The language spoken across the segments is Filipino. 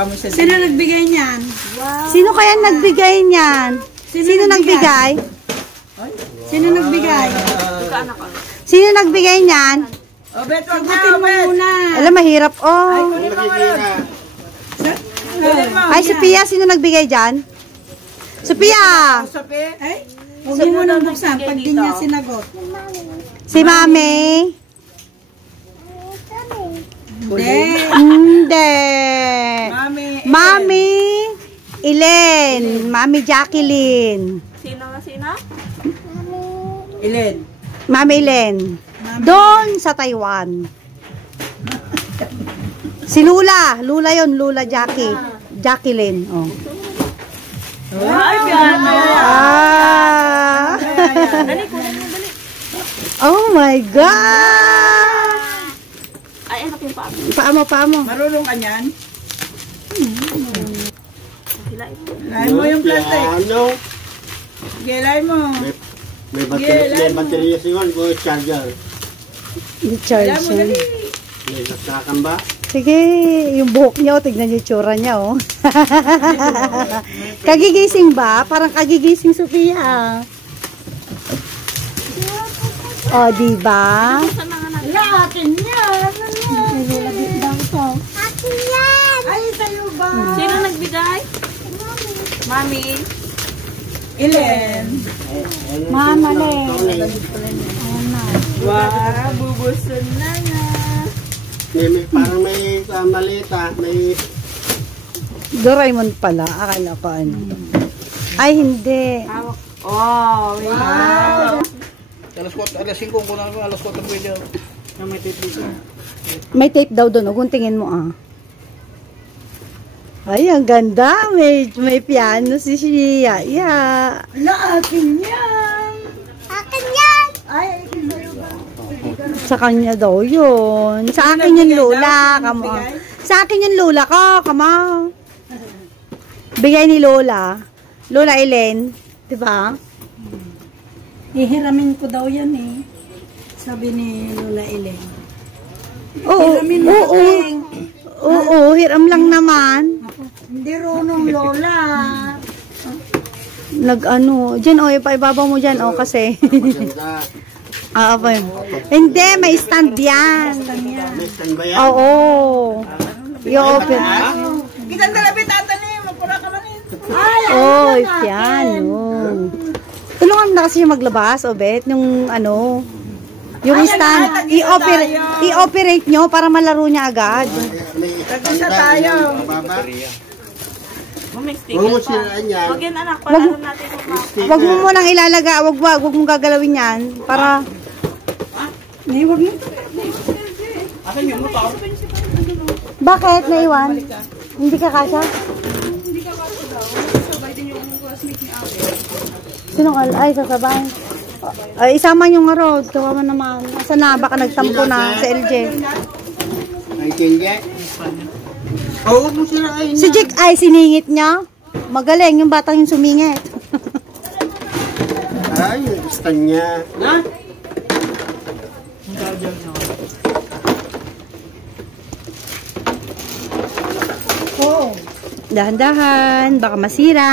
baka mo siya. Sino nagbigay niyan? Wow. Sino kaya nagbigay niyan? Sino nagbigay? Sino nagbigay? Sino nagbigay niyan? Oh, Bet, wag Sagutin mo muna. Alam, mahirap oh. Kunin mo Rod. Kunin mo. Ay, Sophia, sino nagbigay dyan? Sophia! Sophie. Ay, huwag mo nang buksan pag di niya sinagot. Si Mami? Hindi. Hindi. Mami. Mami Elen. Mami Jacqueline. Sino? Ilen. Mami Elen. Doon sa Taiwan. Si Lula. Lula yon, Lula Jackie. Jacqueline. Oh. Ay, piano. Ah. Dali, kunin mo, dali. Oh my God! Ay, anak yung paa. Paamo. Marunong ka niyan? Hilain mo. Lain mo yung plastic. Ano? Sige, lain mo. May baterya siyon ko charger. Lain mo, dali. May sasakan ba? Sige, yung buhok niya, tignan niyo yung tsura niya, oh. Kagigising ba? Parang kagigising, Sophia. Oh, diba? Akin yan. Nilulabit daw ito. Akin yan. Ay, sa'yo ba? Sino nagbigay? Mami. Ilen. Mama le. Wow, bubuson na nga. Parang may malita, may... Doraemon pala. Akala ko ano. Ay, hindi. Hawak. Oh, wow. Alas 5 ko na ako, alas 4 pwede. May tape dito. May tape daw doon. Kung tingin mo, ah. Ay, ang ganda. May piano si Shia. Yeah. Na, akin yan. Akin yan. Ay, akin sa'yo ba? Sa kanya daw yun. Sa akin yung lola. Kamo. Sa akin yung lola ko. Kamo. Bigay ni Lola. Lola Elen. Diba? Hihiramin ko daw yan eh. Sabi ni Lola Elen. Oo. Hiramin mo Oo. Oo. Hiram lang naman. Hindi runong Lola. Nag-ano. Diyan, oh. Ipaibabaw mo dyan, oh. Kasi. Maganda. Ah, okay. Hindi. May stand yan. May stand ba yan? Oo. I-open. Kitang talapit ata niya, magpura ka man yun. Oh, piano. Tulungan mo na kasi yung maglabas, Obet. Yung ano. Yung stand. I-operate nyo para malaro niya agad. May Tag-isa tayo. Mababa. May Huwag sticker mo pa. siraan yan. Huwag yan, anak. Palaro natin yung mapa. Wag mo munang ilalaga. Wag mong gagalawin yan. Para. May wag mo. Akin yung mukha ko. Bakit? Naiwan? Hindi ka kasha? Sinong ay, sasabay. Ay, isama nyo nga Rod. Kawawa naman. Asa na? Baka nagtampo na sa LJ. Ay, kindi. Oo, huwag mo siraan. Si Jake ay siningit niya. Magaling yung batang yung sumingit. Ay, stand niya. Na? Oo. Dahan-dahan. Baka masira.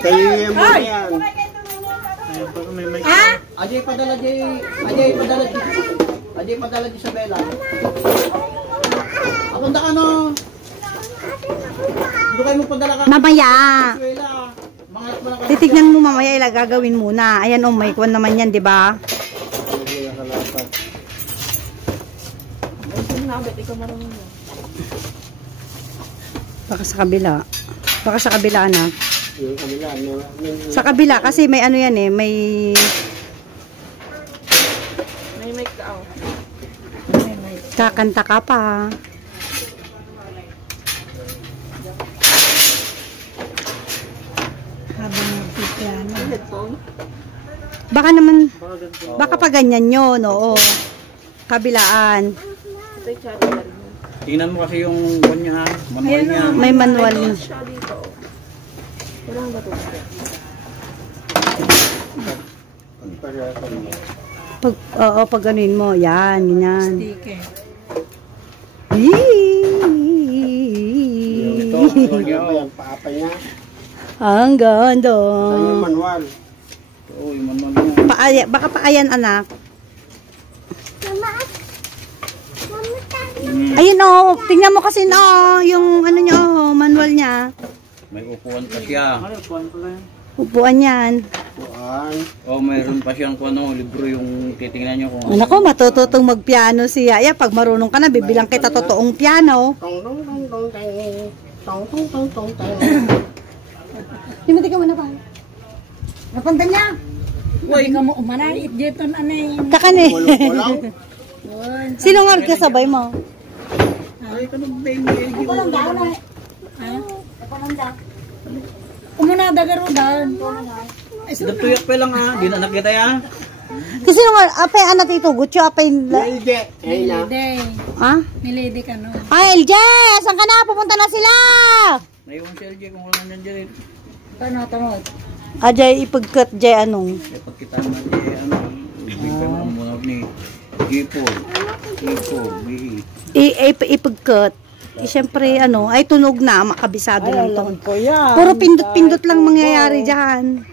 Kayo yung mo yan. Ha? Ajay padala di Isabela. Apunta ka no. Hindi kayo magpadala ka. Mamaya. Isabela. Mga wala ka. Titignan mo mamaya ila gagawin muna. Ayan oh, may kwan naman yan, 'di ba? Ikaw marunong mo. Baka sa kabila. Baka sa kabila anak. Yung kanila, Sa kabila kasi may ano yan eh, may May mic ka, oh. kakanta ka pa. Habang nagpipiano. Headphone. Baka naman, baka pa ganyan yun, oo. Kabilaan. Ito yung charger mo. Tingnan mo kasi yung kanya, manual niya. May manual. Siya dito, oh. Walang bato. Pag, oo, pag ganuin mo, yan, ganyan. Sticker. Yee! Ano ba yan? Paapa niya. Ang ganda. Saan yung manual? Oo, yung manual niya. Baka paayan, anak. Ayun oh, tingnan mo kasi yung ano niya, manual niya. May upuan pa siya. Upuan yan. Buwan. Oh, mayroon pa siyang libro yung titingnan niyo kung Anak ko, matututong magpiano si Yaya. Pag marunong ka na, bibilang kita totoong piano. Tong tong tong tong tong. Tong tong tong tong tong. Himati ka muna pa. Napunta niya. Uy, ka mo umanay. Dito na yung... Kakan eh. Walang. Sino nga kasabay mo? Ako lang daw na. Ha? Ako lang daw. Umuna dagarudan. Natuyak pa lang ha. Di na nakita ya. Kasi naman, apay anak ito, gutyo, apay... Hindi. Ayun na. Day. Ha? Nilady ka no. Ay, LJ! Saan ka na? Pupunta na sila! Naiwan si LJ kung wala nandiyan. Tanot. Ajay, ipagkat, Jay, anong? Eh, pag kita naman ibig pa naman muna ni Gipo, Bihi. Ipagkat. Siyempre, ay tunog na, makabisado lang to. Po yan. Puro pindot-pindot lang mangyayari dyan.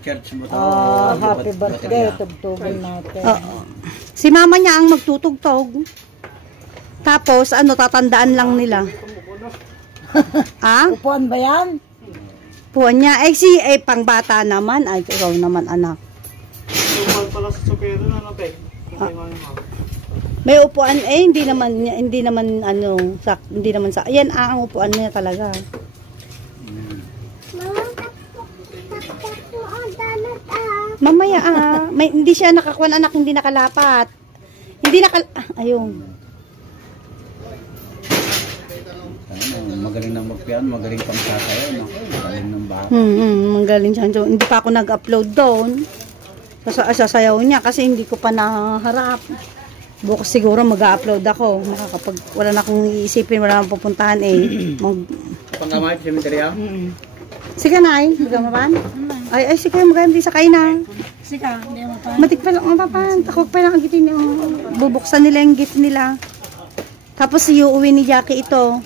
I-charge mo ito. Happy birthday. Tugtugan natin. Oo. Si mama niya ang magtutugtog. Tapos, tatandaan lang nila. Ah? Upuan ba yan? Puan niya. Pangbata naman. Ay, ikaw naman, anak. May upuan, hindi naman sa, yan ang upuan niya talaga. Mamaya hindi siya nakakuan anak, hindi nakalapat. Ayun. Magaling na magpiano, magaling pang sasayaw, no? Magaling ng bata. Magaling siya. Hindi pa ako nag-upload doon. Sasayaw niya kasi hindi ko pa naharap. Bukas siguro mag-upload ako. Wala na akong iisipin, wala na pupuntahan Pangkamay, cemetery. Sige na magamapan? Ay, sige, maganda sa kain na. Sika, hindi mo pa. Matik pa lang, mapapan. Takot pa lang ang gift niya. Bubuksan nila yung gift nila. Tapos iuwi ni Jackie ito.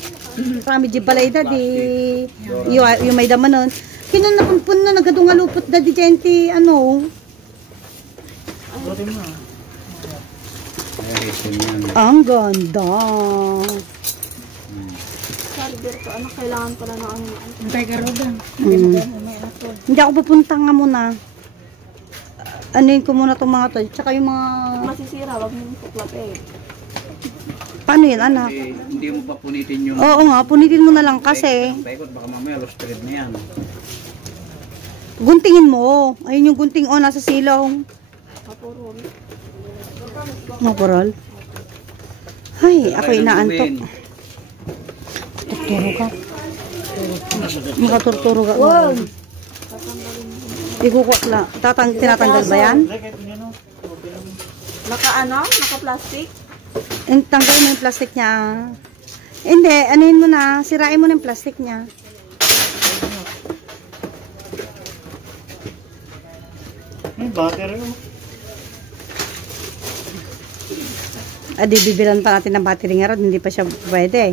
Kami di balay dadi. Yung may daman nun. Kinanapunpun na nagadungalupot dadi Genti, Ang ganda. Charger ko. Ano, kailangan pala na ano. Antay garudan. Hindi ako pupunta nga muna. Anuin ko muna itong mga to. Tsaka yung mga... Masisira, wag mo suklap eh. Paano yan, anak? Hindi mo pa punitin yung... Oo nga, punitin mo na lang kasi. Paikot, baka mamaya lost thread na yan. Guntingin mo. Ayun yung gunting nasa silong. Kapurol. Maporol. Ay, ako inaantok. Turturo ka. Makaturturo ka. Wow. Ikukwak lang. Tinatanggal ba yan? Naka-plastic? Tanggal mo yung plastic niya. Hindi, anuhin mo na. Sirain mo na yung plastic niya. Battery mo. Adi, bibilan pa natin ng battery nga rin. Hindi pa siya pwede.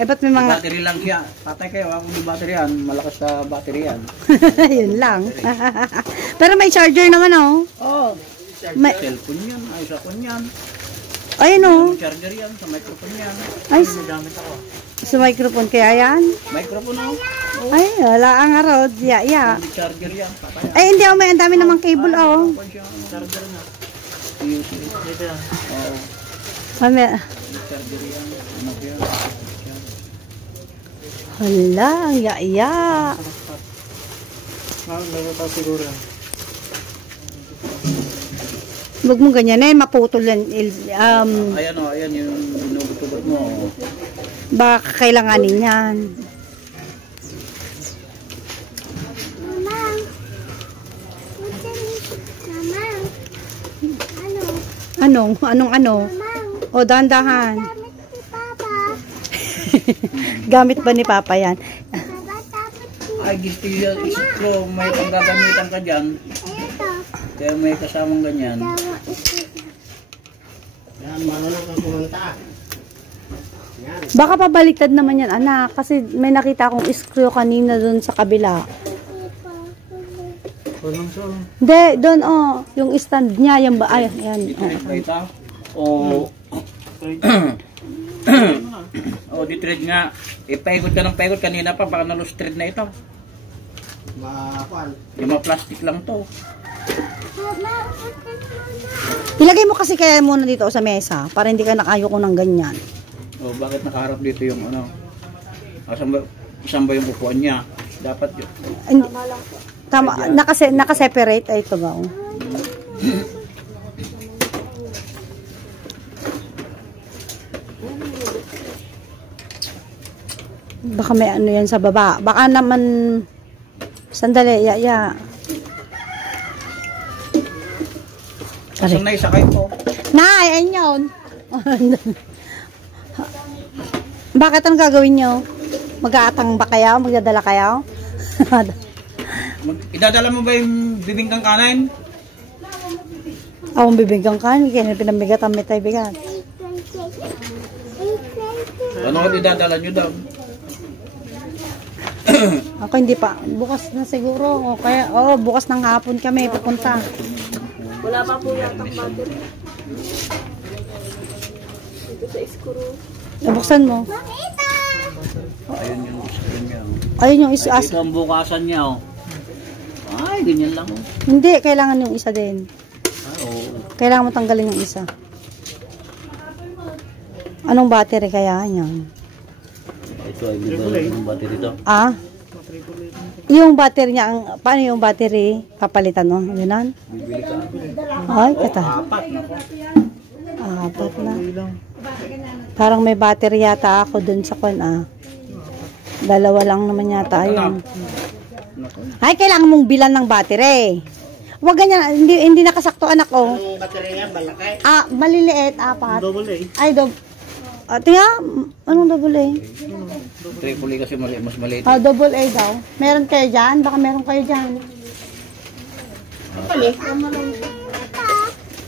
Ba't may mga... Battery lang siya. Patay kayo, kung may battery yan, malakas sa battery yan. Yun lang. Pero may charger naman, Oh. May... Cellphone yan, ay sa phone yan. Ayun, Charger yan, sa microphone yan. Ay, sa microphone kaya yan? Microphone o. Ay, wala ang arod. Ya. May charger yan. Patay yan. Ay, hindi ako. May ang dami namang cable, Charger na. Dito yan. Oo. Mami. Charger yan. Ano yan? Hala, ang ya. Siguro. Huwag mo ganyan maputol yan. Ayan o, ayan yung inugot-ugot mo. Baka kailanganin yan. Anong? O, dahan-dahan. Gamit ba ni Papa yan? Ay, gusto yan. Isip ko, may panggagamitan ka dyan. Kaya may kasamang ganyan. Yan, marunong kang kumanta. Yan. Baka pabaliktad naman yan, anak. Kasi may nakita akong screw kanina doon sa kabila. Walang sa... Hindi, doon yung stand niya, yung ba, ay, yan. Di-thread ba ito? O... O, di-thread nga. Ipaikot ka ng paikot kanina pa, baka na-loose thread na ito. Makuan. Yung mga plastic lang to. Ilagay mo kasi kaya muna dito sa mesa, para hindi ka nakayoko ng ganyan. O, bakit nakaharap dito yung ano? Saan ba yung upuan niya? Dapat yun. Hindi, tama, nakaseparate. Ay, ito ba? Baka may ano yan sa baba. Baka naman, sandali, ya. Saan na isakay po? Nay, ayun yun. Bakit ang gagawin nyo? Mag-aatang ba kayo? Magdadala kayo? Idadala mo ba yung bibingkang kanin? Akong bibigyan ka, hindi kaya pinamigat ang metay bigat. Ano ang idadala nyo daw? Ako hindi pa. Bukas na siguro. O kaya, bukas ng hapon kami pupunta. Wala pa po yatang battery. Dito sa screw. Nabuksan mo. Ayun yung screen niya. Ayun yung isa. Ito ang bukasan niya. Oh. Ay, ganyan lang. Oh. Hindi, kailangan yung isa din. Oo. Kailangan mo tanggalin yung isa. Anong battery kaya yan? Ito ay libre ng battery ito. Ah? Yung battery niya, paano yung battery? Papalitan mo? Ganun? Bibili ka. Ay, ito. Apat na po. Apat na. Parang may battery yata ako dun sa kwan, Dalawa lang naman yata yun. Ay, kailangan mong bilan ng battery. Huwag ganyan, hindi nakasakto anak ko. Ang baterya, malaki. Maliliit, apat. Double A. Ay, tiya, anong double A? Triple A kasi mas maliit. Double A daw. Meron kayo dyan? Baka meron kayo dyan.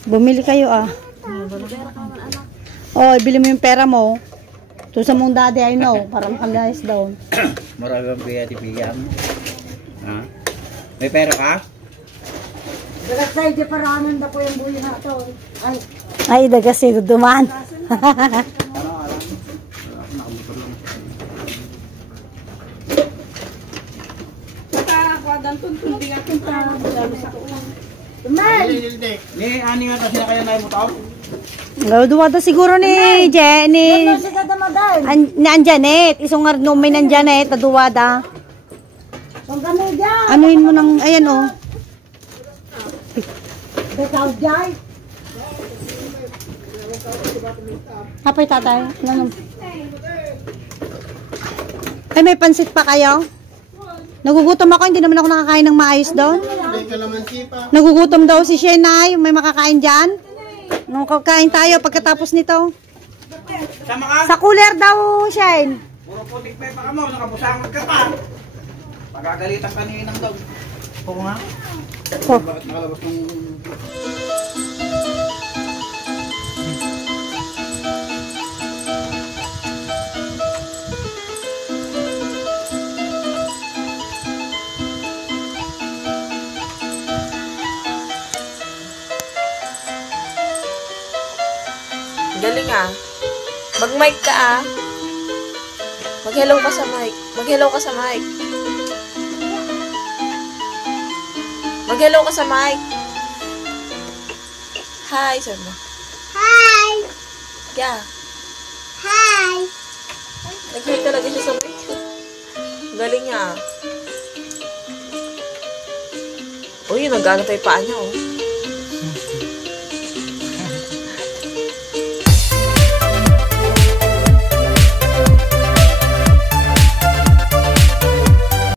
Bumili kayo, ibili mo yung pera mo. To sa mong daddy, I know. Para makalayas daw. Marami ang piyati-piyam. Ha? May pera ka? Ay, kasi duduman. Ni ani nga kasi na kaya na imutok. Duwada siguro ni Jenny. Ni Janet. Isungar no may ng Janet. Duwada. Anuin mo ng, ayan Hapay tatay. Ay, may pansit pa kayo? Nagugutom ako, hindi naman ako nakakain ng maayos doon. Nagugutom daw si Shenay, may makakain dyan. Nung kakain tayo pagkatapos nito. Sama ka? Sa cooler daw, Shen. Puro putik pa pa mo, nakabusangan ka pa. Pagagalitan ka ni inang daw. Oo nga. Bakit nakalabas ng... Galing Mag-mic ka Mag-hello ka sa mic. Mag-hello ka sa mic. Mag-hello ka sa mic. Hi, sabi mo. Hi! Yeah. Hi! Nag-hi talaga siya sa mic. Galing Uy, nagagantay paa niya